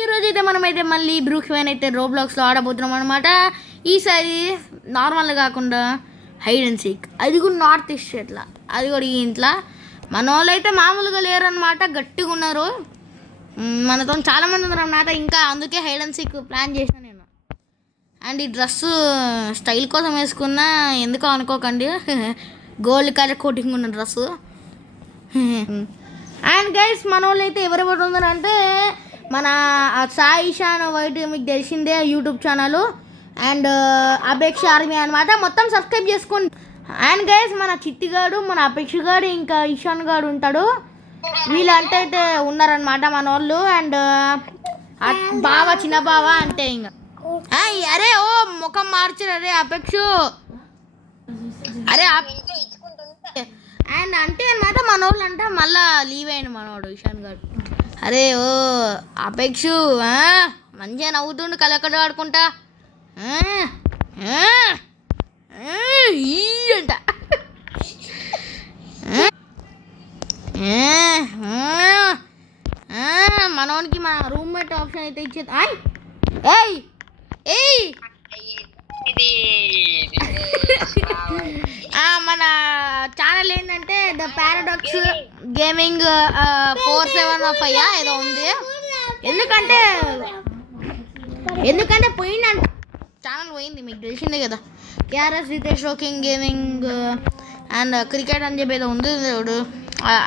ఈరోజు అయితే మనమైతే మళ్ళీ బ్రూక్వెన్ అయితే రోబ్లాక్స్లో ఆడబోతున్నాం అనమాట. ఈసారి నార్మల్ కాకుండా హైడ్ అండ్ సీక్, అది కూడా నార్త్ ఈస్ట్ స్టేట్లో, అది కూడా ఈ ఇంట్లో. మన వాళ్ళు అయితే మామూలుగా లేరనమాట, గట్టిగా ఉన్నారు. మనతో చాలామంది ఉన్నారు అన్నమాట. ఇంకా అందుకే హైడ్ అండ్ సీక్ ప్లాన్ చేసిన నేను. అండ్ ఈ డ్రెస్సు స్టైల్ కోసం వేసుకున్నా, ఎందుకో అనుకోకండి, గోల్డ్ కలర్ కోటింగ్ ఉన్న డ్రెస్సు. అండ్ గైస్ మన వాళ్ళు అయితే ఎవరెవరు ఉన్నారంటే మన సాయి ఇషాన్ వైట్, మీకు తెలిసిందే యూట్యూబ్ ఛానల్, అండ్ అపేక్ష ఆర్మీ అనమాట. మొత్తం సబ్స్క్రైబ్ చేసుకోండి. అండ్ గైస్ మన చిట్టిగాడు, మన అపేక్ష గాడు, ఇంకా ఇషాన్ గాడు ఉంటాడు. వీళ్ళంతా అయితే ఉన్నారనమాట మన వాళ్ళు. అండ్ బావ, చిన్న బావ అంటే ఇంకా అరే ఓ ముఖం మార్చరు అరే అపేక్ష, అరే అండ్ అంటే అనమాట మన వాళ్ళు అంట. మళ్ళా లీవ్ అయ్యాడు మనవాడు ఇషాన్ గారు. అరే ఓ అపేక్ష మంచిగా నవ్వుతుండు, కలకడ ఆడుకుంటా అంట. మనోనికి మన రూమ్మేట్ ఆప్షన్ అయితే ఇచ్చేది. ఏయ్ ఏయ్ మన ఛానల్ ఏంటంటే ద పారాడాక్స్ గేమింగ్ 475 ఏదో ఉంది. ఎందుకంటే పోయిందంట, ఛానల్ పోయింది, మీకు తెలిసిందే కదా. KRS Ritesh rocking gaming and cricket అని చెప్పి ఏదో ఉంది.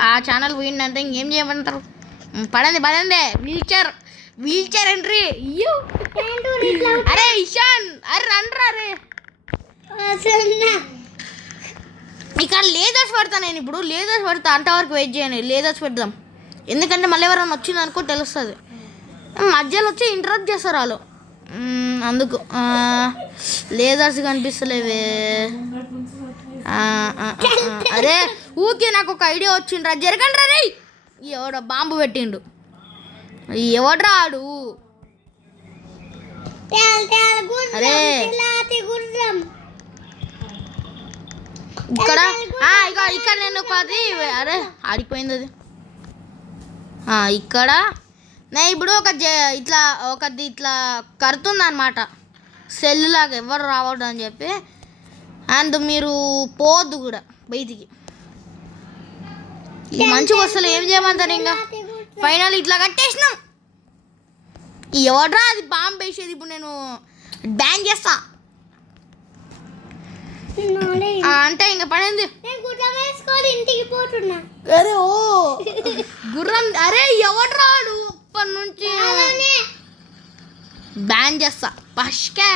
ఆ ఛానల్ పోయిందంటే ఇంకేం చేయమంటారు. పడండి వీల్ చైర్ ఎంట్రీ. అరే ఇషాన్, అరే రండ్రా. అరే ఇక్కడ లేజర్స్ పెడతా నేను ఇప్పుడు, లేజర్స్ పెడతా, అంతవరకు వెయిట్ చేయండి. లేజర్స్ పెడదాం, ఎందుకంటే మళ్ళీ ఎవరైనా వచ్చిందనుకో తెలుస్తుంది. మధ్యలో వచ్చి ఇంటరప్ట్ చేస్తారు వాళ్ళు, అందుకు. లేజర్స్ కనిపిస్తలేవే. అరే ఊకే నాకు ఒక ఐడియా వచ్చిండ్రా, జరగండి రా. ఎవడో బాంబు పెట్టిండు, ఎవడ్రా ఆడు. అరే ఇక్కడ నేను అది అరే ఆడిపోయింది అది. ఇక్కడ నేను ఇప్పుడు ఇట్లా కడుతుంది అనమాట, సెల్ లాగా ఎవరు రావద్దు అని చెప్పి. అండ్ మీరు పోవద్దు కూడా బయటికి. ఈ మంచిగా వస్తలే, ఏం చేయమంటారు. ఇంకా ఫైనల్ ఇట్లా కట్టేసినాం. ఎవడ్రా అది బాంబు వేసేది, ఇప్పుడు నేను బ్యాన్ చేస్తా అంటే ఇంకా పడింది. అరే ఓ గుర్రం, అరే ఎవడ్రా ఆడు, అప్పటి నుంచి బ్యాన్ చేస్తా. పష్కా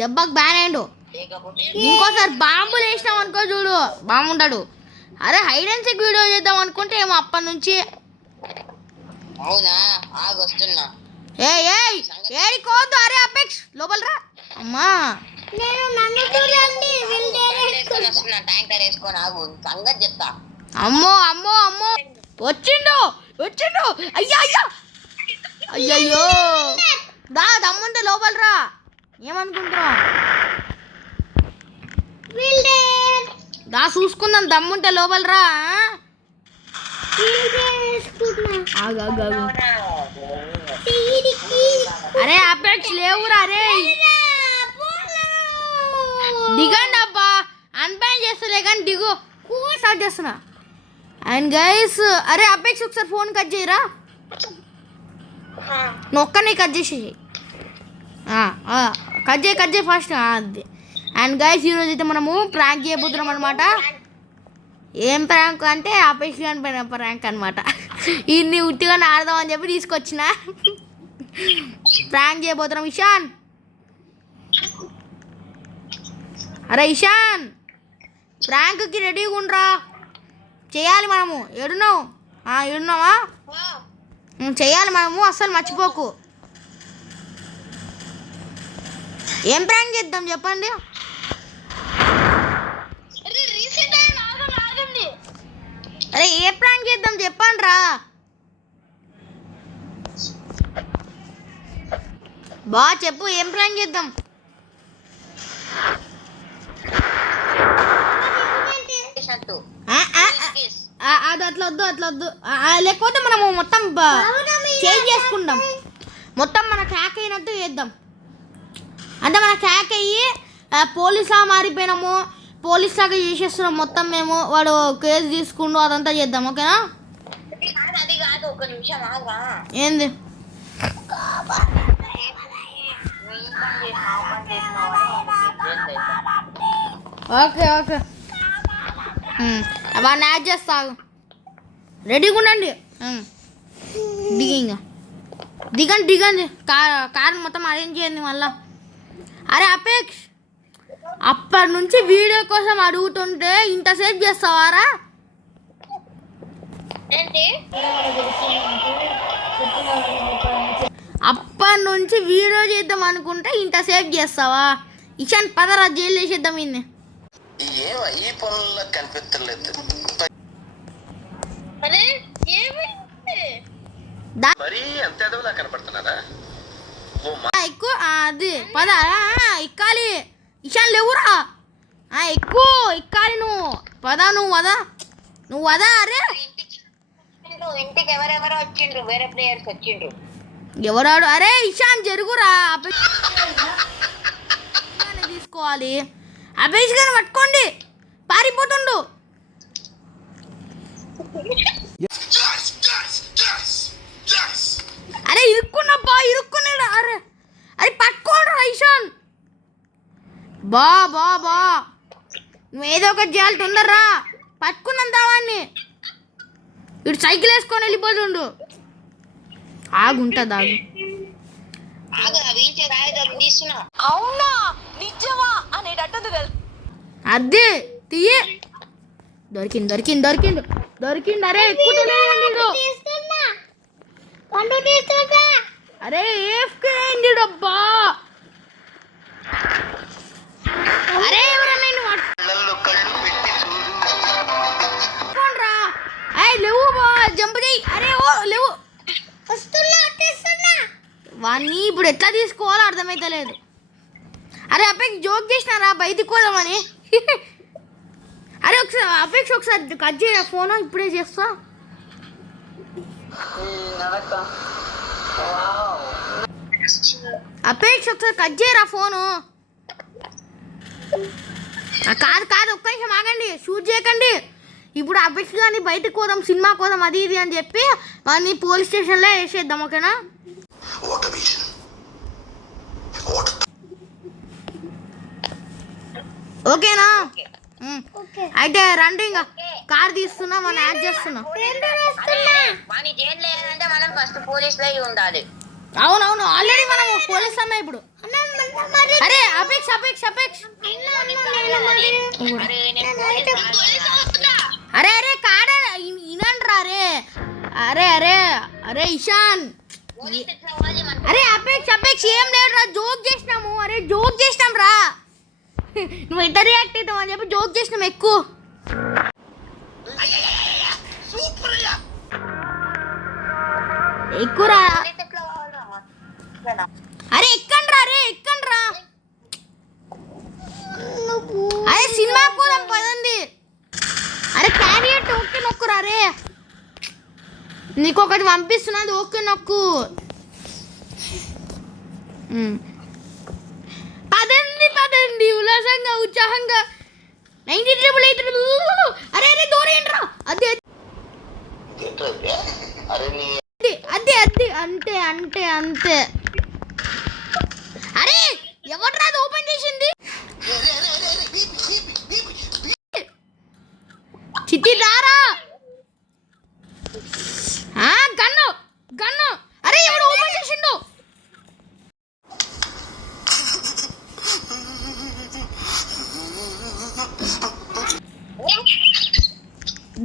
దెబ్బకు బ్యాన్ అయ్యిండు. ఇంకోసారి బాంబులు వేసినాం అనుకో చూడు, బాగుంటాడు. అరే హైడ్ అండ్ సీక్ వీడియో చేద్దాం అనుకుంటే ఏమో అప్పటి నుంచి. ఏడికోవద్దు. అరే అపేక్ష లోపల రా. అమ్మా అమ్మో అమ్మో అమ్మో వచ్చిండు. అయ్యయ్యో దా, దమ్ముంటే లోపల రా. ఏమనుకుంటున్నావు? దా చూసుకుందాం, దమ్ముంటే లోపల రా. అరే అపేక్ష లేవురా. అరే దిగండి అబ్బా, అన్బ్యాన్ చేస్తలే కానీ దిగు, స్టార్ట్ చేస్తున్నా. అండ్ గైస్ అరే అపేక్ష ఒకసారి ఫోన్ కట్ చేయరా, నొక్కనే కట్ చేసేసి కట్ చేయి ఫస్ట్ అది. అండ్ గైస్ ఈరోజు అయితే మనము ప్రాంక్ చేయబోతున్నాం అనమాట. ఏం ప్రాంక్ అంటే అపేక్ష అనిపోయిన ప్రాంక్ అనమాట. ఇన్ని ఉట్టిగానే ఆడదాం అని చెప్పి తీసుకొచ్చిన. ప్రాంక్ చేయబోతున్నాం. ఇషాన్, అరే ఇషాన్ ప్రాంక్కి రెడీగా ఉండరా, చేయాలి మనము. ఏడున్నావా? చేయాలి మనము, అస్సలు మర్చిపోకు. ఏం ప్రాంక్ చేద్దాం చెప్పండి. అరే ఏ ప్రాంక్ చేద్దాం చెప్పండి రా. చెప్పు, ఏం ప్రాంక్ చేద్దాం? అది అట్లా వద్దు లేకపోతే మనము మొత్తం చేంజ్ చేసుకుందాం, మొత్తం మన క్రాక్ అయినట్టు చేద్దాం. అంటే మన క్రాక్ అయ్యి పోలీస్లా మారిపోయినాము, పోలీస్ లాగా చేసేస్తున్నాం మొత్తం మేము. వాడు కేసు తీసుకుంటూ అదంతా చేద్దాం, ఓకేనా? అది కాదు, ఒక నిమిషం ఆగా. ఏంది? ఓకే ఓకే, వాడిని యాడ్ చేస్తాగు. రెడీగా ఉండండి. దిగింగా దిగండి దిగండి, కార్ మొత్తం అరేంజ్ చేయండి మళ్ళా. అరే అపేక్ష, అప్పటి నుంచి వీడియో కోసం అడుగుతుంటే ఇంతసేపు చేస్తావారా? అప్పటి నుంచి వీడియో చేద్దాం అనుకుంటే ఇంతసేపు చేస్తావా? ఇషాన్ పదరా, జైలు వేసేద్దాం ఇన్ని. ఈ పనుల్లో కనిపించలేదు, మరీ అంత ఎదవలా కనపడుతున్నారా? ఎక్కువ అది పద, ఎక్కాలి. ఇషాన్ లేవురా, ఎక్కువ ఎక్కాలి. నువ్వు పద, నువ్వు వదా, నువ్వు వదా. అరే ఇంటికి ఎవరెవరో వచ్చిండ్రు, వేరే ప్లేయర్స్ వచ్చిండ్రు. ఎవరాడు? అరే ఇషాన్ జరుగురా, తీసుకోవాలి. అభేష్ గారిని పట్టుకోండి, పారిపోతుండు. అరే ఇరుక్కున్నబ్బా, ఇరుక్కున్నాడు. అరే అరే పట్టుకోండి ఇషాన్. బా బా బా, నువ్వు ఏదో ఒకటి చేయాలి, తొందరరా. పట్టుకున్నాం దావాన్ని. ఇటు సైకిల్ వేసుకొని వెళ్ళిపోతుండు. ఆగుంటుంది, ఆగు. అవునా నిజమా అనేటట్టు అదే తీయ. దొరికింది దొరికింది దొరికింది దొరికింది. అరే ఎక్కుతున్నాడు. అరే ఏఫ్కేంది డబ్బా. అరే ఎవరన్నా లేవు బా, జంప్ చేయి. అరే ఓ లేవు, వాణ్ణి ఇప్పుడు ఎట్లా తీసుకోవాలో అర్థమైతలేదు. అరే అపేక్ష జోక్ చేసినారా బయటికి పోదామని? అరే ఒకసారి అపేక్ష ఒకసారి కట్ చేయరా ఫోన్, ఇప్పుడే చేస్తా. అపేక్ష ఒకసారి కట్ చేయరా ఫోను. కాదు కాదు, ఒక్క నిమిషం ఆగండి, షూట్ చేయకండి. ఇప్పుడు అపేక్ష కానీ బయటకు పోదాం, సినిమా కోదాం, అది ఇది అని చెప్పి వాడిని పోలీస్ స్టేషన్లో వేసేద్దాం, ఓకేనా? ఓకేనా? అయితే రండి, ఇంకా కార్ తీస్తున్నా, మనం యాడ్ చేస్తున్నాం. అవునవును, ఆల్రెడీ మనం పోలీస్ అన్నా ఇప్పుడు. అరే అపేక్ష అపేక్ష అపేక్ష, అరే అరే కాడ ఇనండ్రా. అరే అరే అరే అరే ఇషాన్, అరే అపేక్ష అపేక్ష ఏం లేదురా, జోక్ చేసినాము. అరే జోక్ చేసినాం రా, నువ్వు ఎట్లా రియాక్ట్ అవుతావు అని చెప్పి జోక్ చేసినాం. ఎక్కువ ఎక్కువరా. అరే ఎక్కండ్రా, అరే ఎక్కండ్రా. అరే సినిమా పోదాం పదండి. అరే క్యారియట్ ఓకే నొక్కురా. అరే నీకు ఒకటి పంపిస్తున్నది, ఓకే నొక్కు. పదండి పదండి, ఉల్లాసంగా ఉత్సాహంగా 90 అరే అరే దూరేంట్రా. అదే అదే అదే అంతే అంతే అంతే. అరే ఎవడ్రా అది ఓపెన్ చేసింది? చిట్టి రారా. Gun gun. అరే ఎవడు ఓపెన్ చేసిండు?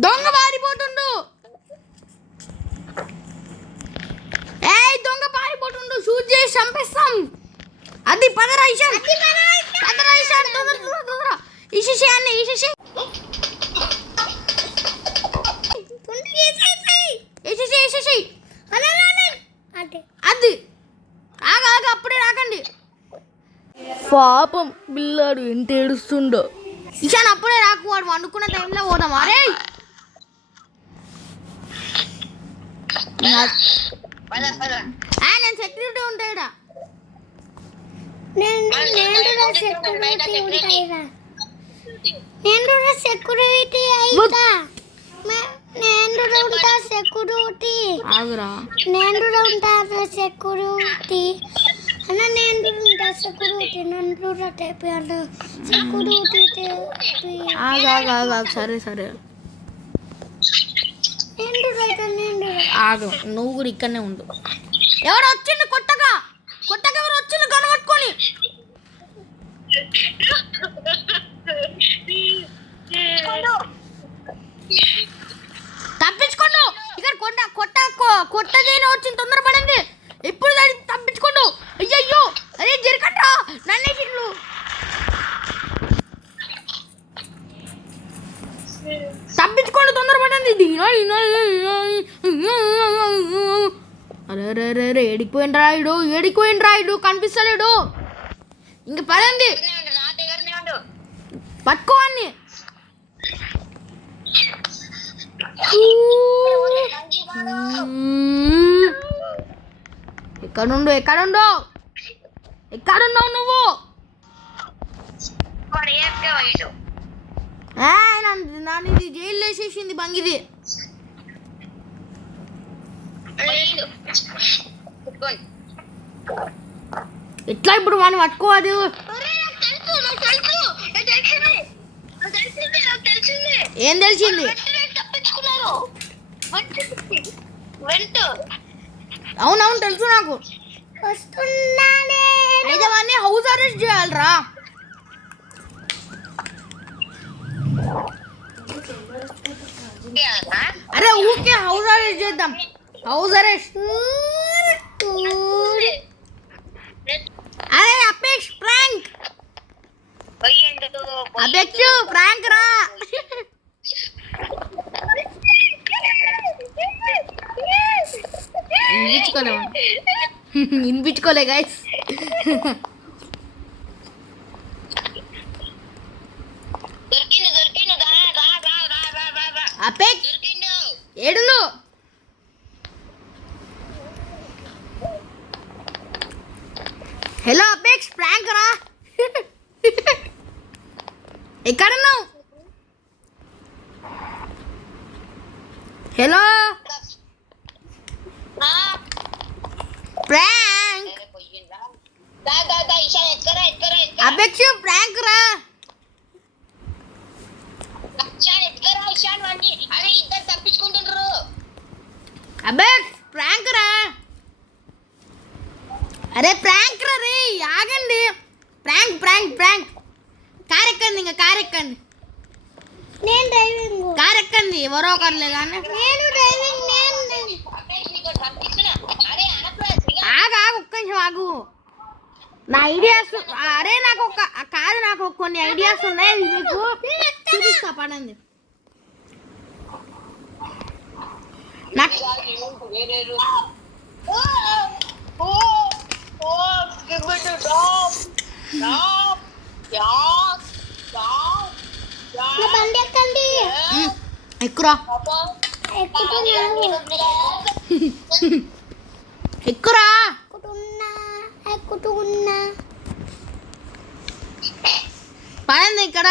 దొంగ పారిపోతుండు. దొంగ పారిపోతుండు, షూట్ చేసి చంపేస్తాం. అది పదరా ఇషాన్, పదరా ఇషాన్, తొందర ఇషేషి ఇషేషి. అది ఆగా ఆగా, అప్పుడే రాకండి. పాపం పిల్లాడు ఎంత ఏడుస్తుండో. ఇషాన్ అప్పుడే రాకు, వాడు వండుకున్న టైంలో పోదాం. అరే పద పద నేను సెక్యూరిటీ ఉంటాయిడా. సెక్యూరిటీ అయితా నేను ఉంటా సెక్యూరిటీ ఆగురా. నేను ఉంటా సెక్యూరిటీ అన్న నేను ఉంటా సెక్యూరిటీ నన్ను టైప్ సెక్యూరిటీ ఆగు. సరే నేను ఆగు, నువ్వు కూడా ఇక్కడనే ఉండు. ఎవరు వచ్చిండు కొత్తగా ఎవరు వచ్చిండు కనబట్టుకొని? తప్పించుకోండు. ఇక్కడ కొత్తదేనా వచ్చింది, తొందరపడింది. ఇప్పుడు దాన్ని తప్పించుకోండు. అయ్యయ్యో, అరే జరగట్రా నన్నే చిట్లు. తప్పించుకోండి, తొందరపడింది. అరే ఏడిపోయిన రాయుడు కనిపిస్తలేడు. ఇంక పదండి, నా దగ్గరనే ఉండు. పట్టుకోవాన్ని. ఎక్కడున్నావు నువ్వు? వాడు ఏకే పోయిండు. నన్ను ఇది జైలు వేసేసింది బంగిది. పోయిండు. పట్టుకోండి. ఎట్లా ఇప్పుడు వాడిని పట్టుకోవాలి? ఏం తెలిసింది? తప్పించుకున్నారు. అవునవును తెలుసు నాకు. వస్తున్నానే అయితే వాడిని హౌస్ అరెస్ట్ చేయాలరా. అరే ఊరికే హౌస్ అరెస్ట్ చేద్దాం. House arrest. అరే అపేక్ష ప్రాంక్. అపేక్ష ప్రాంక్ రా. వినిపించుకోలే గైస్. అపేక్ష ఏడుందో? హలో అపేక్ష ప్రాంక్ రా. ఎక్కడున్నావు? Hello prank. అపేక్ష ప్రాంక్ రా. తప్పించుకుంటున్నారు. అపేక్ష ప్రాంక్ రా. అరే ప్రాంక్ రా రే, ఆగండి. ప్రాంక్ కార్ ఎక్కండి. ఇంకా కార్ ఎక్కండి. నేను డ్రైవింగ్ కార్ ఎక్కండి. ఎవరో ఒకరులే కానీ నేను డ్రైవింగ్ ఆగు ఒక్క నిమిషం ఆగు. నా ఐడియాస్ అరే నాకు కొన్ని ఐడియాస్ ఉన్నాయి, మీకు చూపిస్తా పడండి. నాకు బండి ఎక్కండి ఎక్కురా. ఎక్కుతున్నా పడండి. ఇక్కడ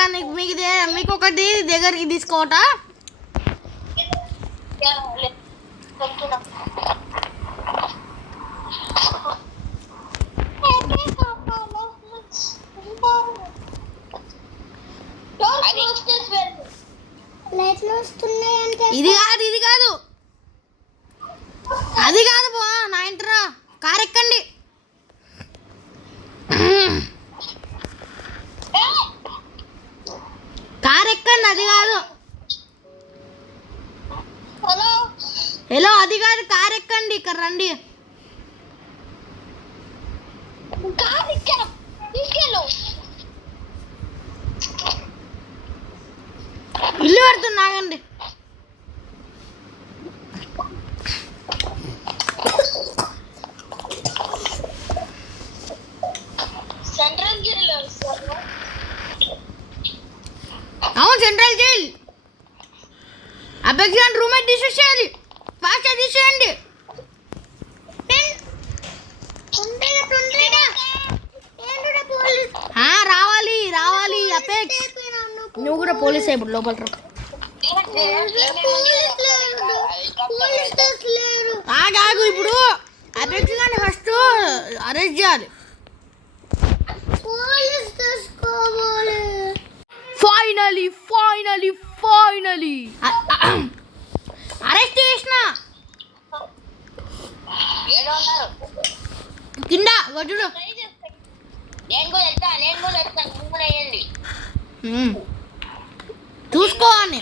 మీకు ఒకటి దగ్గరికి తీసుకోవట. లైట్లు వస్తున్నాయి అంటే ఇది కాదు అది కాదు బా నా ఇంటరా. కార్ ఎక్కండి. అది కాదు. హలో అది కాదు, కార్ ఎక్కండి. ఇక్కడ రండి. ఇల్లు పెడుతున్నా, ఆగండి. అవును సెంట్రల్ జైల్. అభ్యర్థి రూమ్మేట్ తీసేసేయాలి. ఫాస్ట్గా తీసేయండి. నువ్వు కూడా పోలీస్ ఇప్పుడు లోపల రా. ఆగు ఇప్పుడు అరెస్ట్ కానీ ఫస్ట్ అరెస్ట్ చేయాలి. ఫైనలీ అరెస్ట్ చేసిన కింద చూడు. నేను కూడా వెళ్తాను వేయండి. చూసుకోవాలి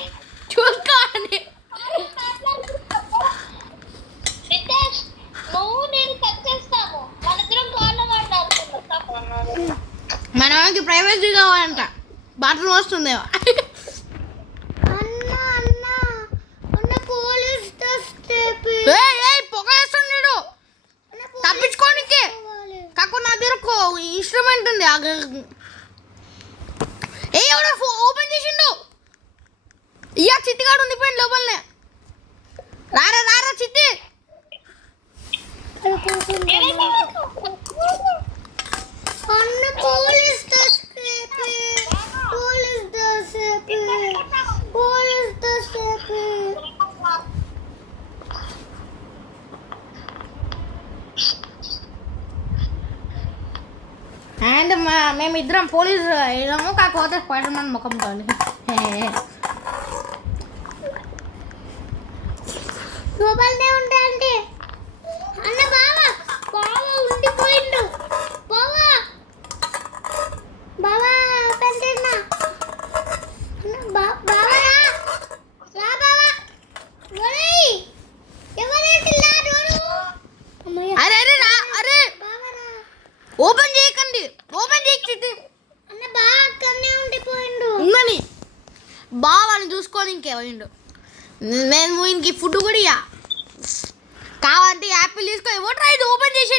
రితేష్ నువ్వు నేను కట్ చేస్తాము. మనిద్దరం కాళ్ళు మాట్లాడుతున్నాం. మనకి ప్రైవసీ కావాలంట. బాత్రూమ్ వస్తుందేమో. పొగ వేస్తున్నాడు తప్పించుకోనికి. కాకుండా నా దగ్గర ఇన్స్ట్రుమెంట్ ఉంది. ఎవడో ఓపెన్ చేసిండు. ఇయ్యా చిట్టిగాడు ఉండిపోయింది లోపలనే. రారా చిట్టి. అండ్ మేమిద్దరం పోలీసు వెళ్ళాము. కాకపోతే స్పైడర్ మ్యాన్ ముఖం కావాలి. లోపలనే ఉంటాండి అన్న. బావా ఉండిపోయిండు. బావా పెంచేసిన బావా రా బావా. అరే ఓపెన్ చేయకండి. ఓపెన్ చేయకండి అన్న. బావ అక్కడనే ఉండిపోయిండు. ఉందని బావాని చూసుకొని ఇంకేమైండు. నేను ఇంక ఫుడ్ కూడా ఇయ్యా. కావాలంటే యాపిల్ తీసుకో. ఇవ్వట్రా ఇది ఓపెన్ చేసి.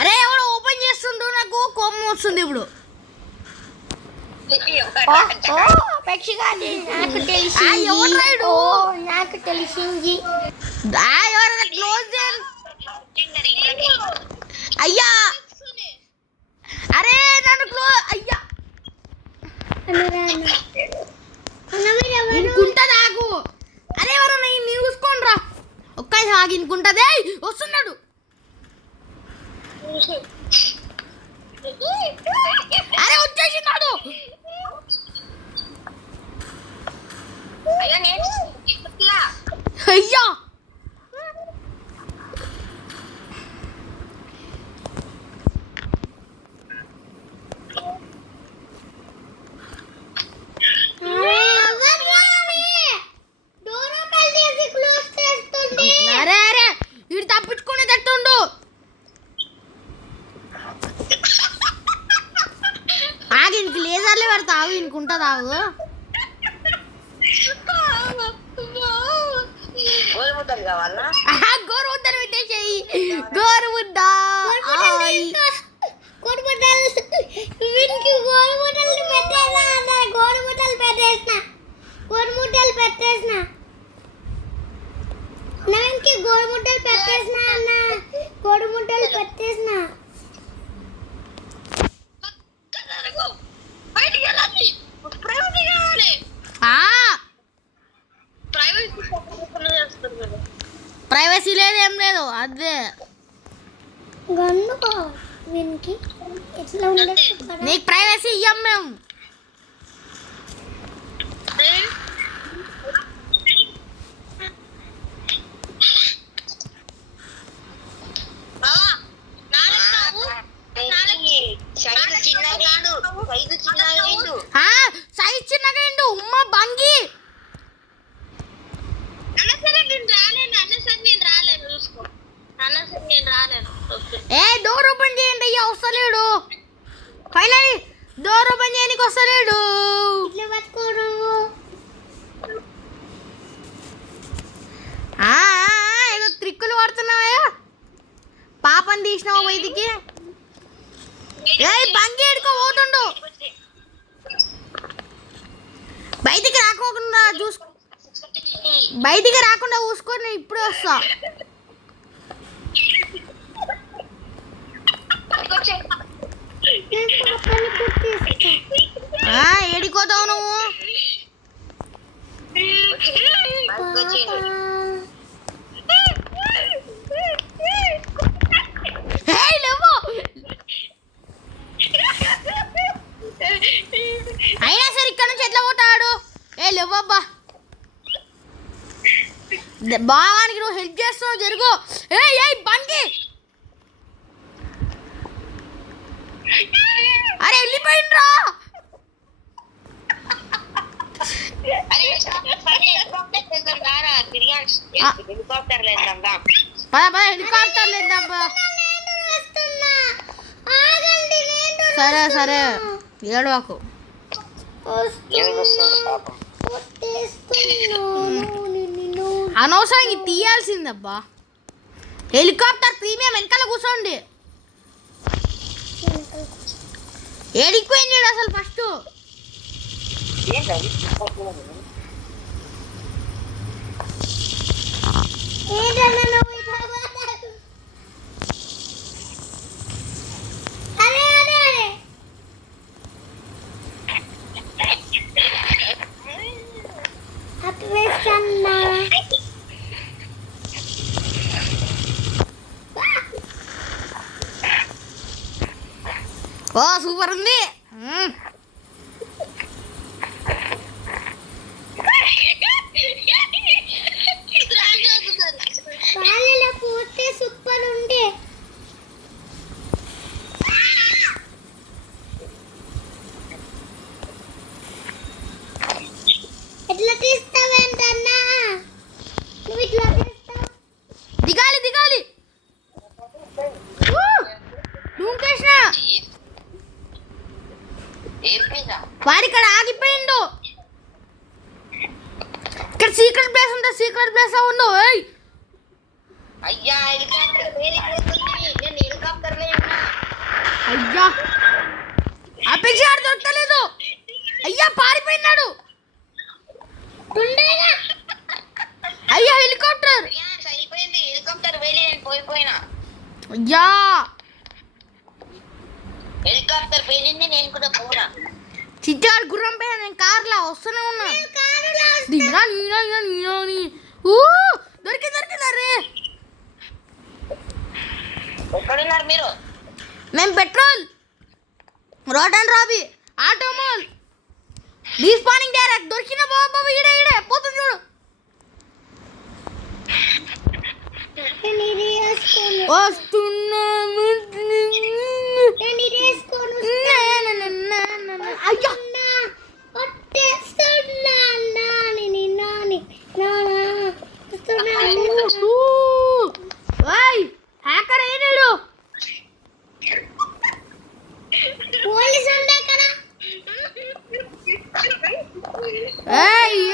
అరే ఎవడో ఓపెన్ చేస్తుంటూ నాకు కోపం వస్తుంది ఇప్పుడు. నాకు తెలిసింది. ఎవరైనా క్లోజ్ చేయండి. అయ్యా అరే నన్ను క్లోజ్. అయ్యా ఇంకుంటది ఆగు. అరే ఎవరు నేను చూసుకోండి రా. ఒక్కసారి ఆగి ఇంకుంటది. వస్తున్నాడు. అరే వచ్చేసినాడు. అయ్యా అరే వీడు తప్పించుకునే తట్టుండు. ఆగి ఇంక లేజర్లే పెడతా. ఆగు ఇంకుంటది. ఆగు గోరుముద్దలు కావాలా? గోరుముద్దలు పెట్టేసేయి. గోరుముద్ద ప్రైవసీ లేదు ఏం లేదు. అదే నీకు ప్రైవసీ ఇయ్యం మేము. సైజ్ చిన్నగా ఇండు. ఉమ్మ బంగి. డోర్ ఓపెన్ చేయండి. అయ్యా వస్తలేడు. ఫైనల్ డోర్ ఓపెన్ చేయడానికి వస్తలేడు. ఏదో ట్రిక్కులు పడుతున్నావా? పాపని తీసినావు బయటికి. బంగి ఎడుకో పోతుండు. బయటికి రాకుండా చూసుకొని ఇప్పుడే వస్తా. పట్టుకొచ్చే. నేను పాపని పుట్టిస్తా. ఏడిపోతావు నువ్వు? పట్టుకొచ్చే. ఏయ్, లేవు. అయినా సరే ఇక్కడ నుంచి ఎట్లా పోతాడు? లేవబ్బా. బాగానికి నువ్వు హెల్ప్ చేస్తున్నావు, జరుగు. ఏయ్ బండి. అరే వెళ్ళిపోయిండ్రా. అరే హెలికాప్టర్ దగ్గర రారా, హెలికాప్టర్ లేద్దాం. పద హెలికాప్టర్ లేదబ్బా. వస్తున్నా. ఆగండి, నేను సరే ఏడవాకు. అనవసరంగా తీయాల్సిందబ్బా. హెలికాప్టర్ ప్రీమియం వెనకాల కూర్చోండి. ఏడిపోయింది అసలు ఫస్ట్. ఓ సూపర్ ఉంది. వాళ్ళలో పోతే సూపర్ ఉండే. ఎట్లా తీస్తావేంటన్నా? నువ్వు ఇట్లా తీస్తావు. దిగాలి. దూకేసిన వాడు ఇక్కడ ఆగిపోయిండు. ఇక్కడ సీక్రెట్ ప్లేస్ ఉంటే సీక్రెట్ ప్లేస్ ఉండు. అయ్యా హెలికాప్టర్ వేలిపోతుంది. నేను హెలికాప్టర్ ఉన్నా. అయ్యా అపేక్ష దొరకలేదు. అయ్యా పారిపోయినాడు. అయ్యా హెలికాప్టర్ అయిపోయింది. హెలికాప్టర్ వేలి నేను పోయిపోయినా. అయ్యా హెలికాప్టర్ పేలింది, నేను కూడా పోనా. చిట్టాడు గుర్రం పైన, నేను కార్లా వస్తూనే ఉన్నా. దొరికింది రే. ఎక్కడున్నారు మీరు? మేము పెట్రోల్ రోడ్ అండ్ రాబీ ఆటోమాల్ డీస్పానింగ్ డైరెక్ట్ దొరికిన బాబా. ఈడే పోతుంది చూడు. వస్తున్నాను. అయ్యా హ్యాకర్ అయినాడు.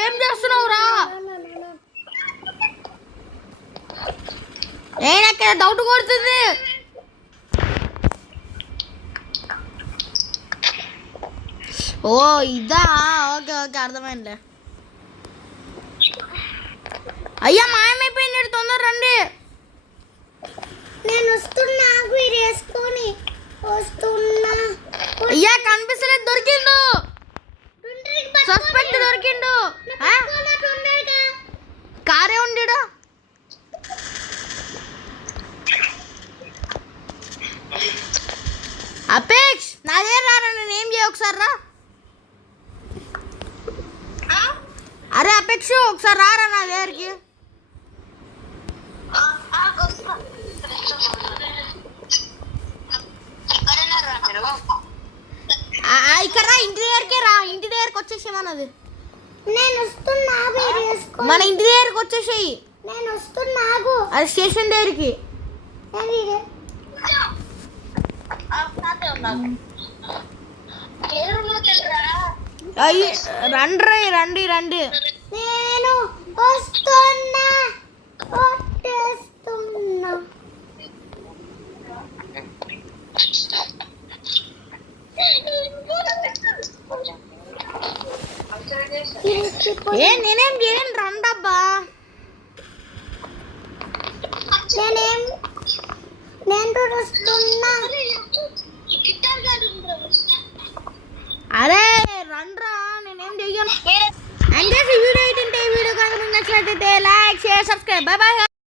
ఏం చేస్తున్నావురా? నేనక్కడ డౌట్ కొడుతుంది. ఓ ఇదా, ఓకే అర్థమైందిలే. అయ్యా మాయమైపోయింది, తొందర రండి. నేను వస్తున్నా, వేసుకొని వస్తున్నా. అయ్యా కనిపిస్తలేదు, దొరికిండు. సస్పెక్ట్ దొరికిండు. కారే ఉండిడు. అపేక్ష నాదే రారా, నేను ఏం చేయ ఒకసారి రా. అరే అపేక్ష ఒకసారి రారా నా దగ్గరికి. ఇక్కడ రా, ఇంటి దగ్గరికి రా. ఇంటి దగ్గరికి వచ్చేసేమన్నది. నేను వస్తున్నా, మన ఇంటి దగ్గరికి వచ్చేసేయి. నేను వస్తున్నా. అది స్టేషన్ దగ్గరికి. రండి. నేను వస్తున్నా, వచ్చేస్తున్నా. నేనేం చేయను, రండబ్బా. నేను వస్తున్నా. వేరే అండ్ ఈ వీడియో ఏంటంటే ఈ వీడియో కనుక మీకు నచ్చినట్లయితే like share subscribe by by